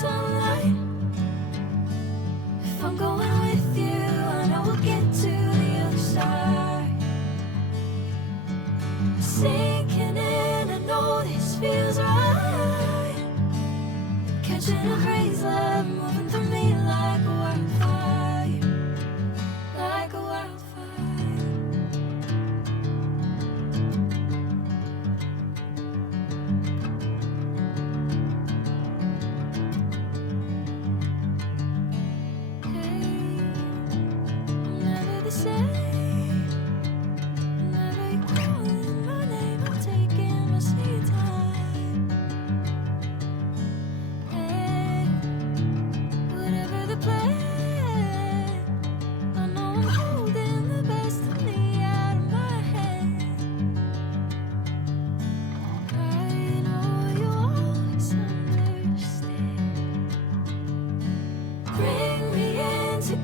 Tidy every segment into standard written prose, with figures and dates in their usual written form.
sunlight. If I'm going with you, I know we'll get to the other side. Sinking in, I know this feels right. Catching a breeze, love moving through me like a wildfire, like a wildfire.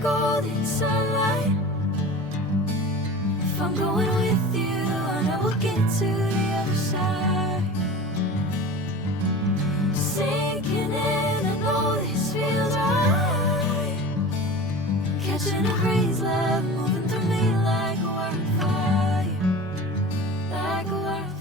Golden sunlight. If I'm going with you, I know we'll get to the other side. Sinking in, I know this feels right. Catching a breeze, love moving through me like a wildfire, like a wildfire.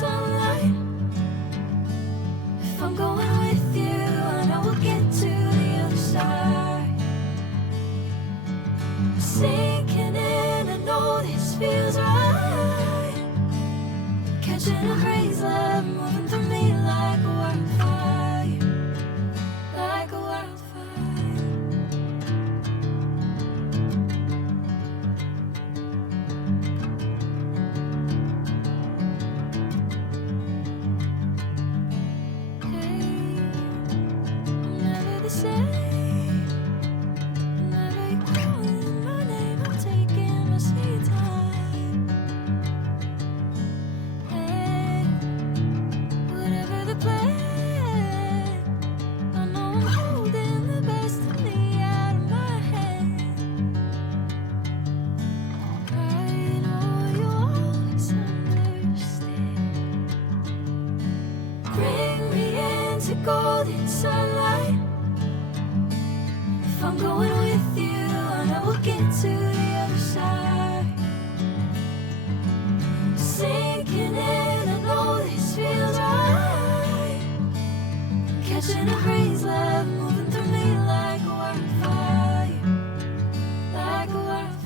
Sunlight. If I'm going with you, I know we'll get to the other side. Sinking in, I know this feels right. Catching a breeze, love moving through me like a wildfire, like a wildfire. Golden sunlight. If I'm going with you, I know we'll get to the other side. Sinking in, I know this feels right. Catching a breeze, love moving through me like a wildfire, like a wildfire.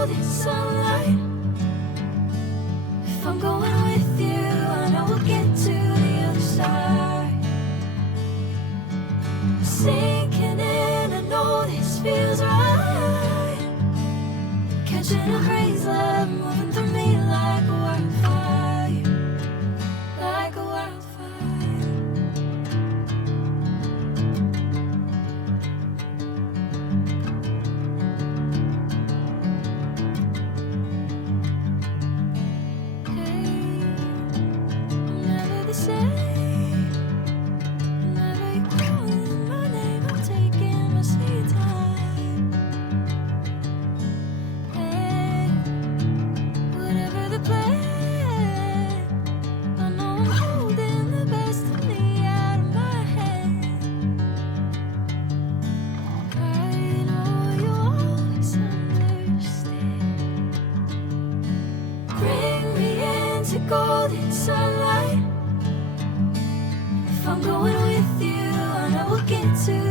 golden sunlight. If I'm going with you, I know we'll get to the other side. Sinking in, I know this feels right. Catching a haze, love moving through me like a wildfire, like a wildfire. Hey, I'm never the same. Whenever you're calling my name, I'm taking my sweet time. Hey, whatever the plan, I know I'm holding the best of me out of my hand. I know you'll always understand. Bring me into golden sunlight. If I'm going with you, I know we'll get to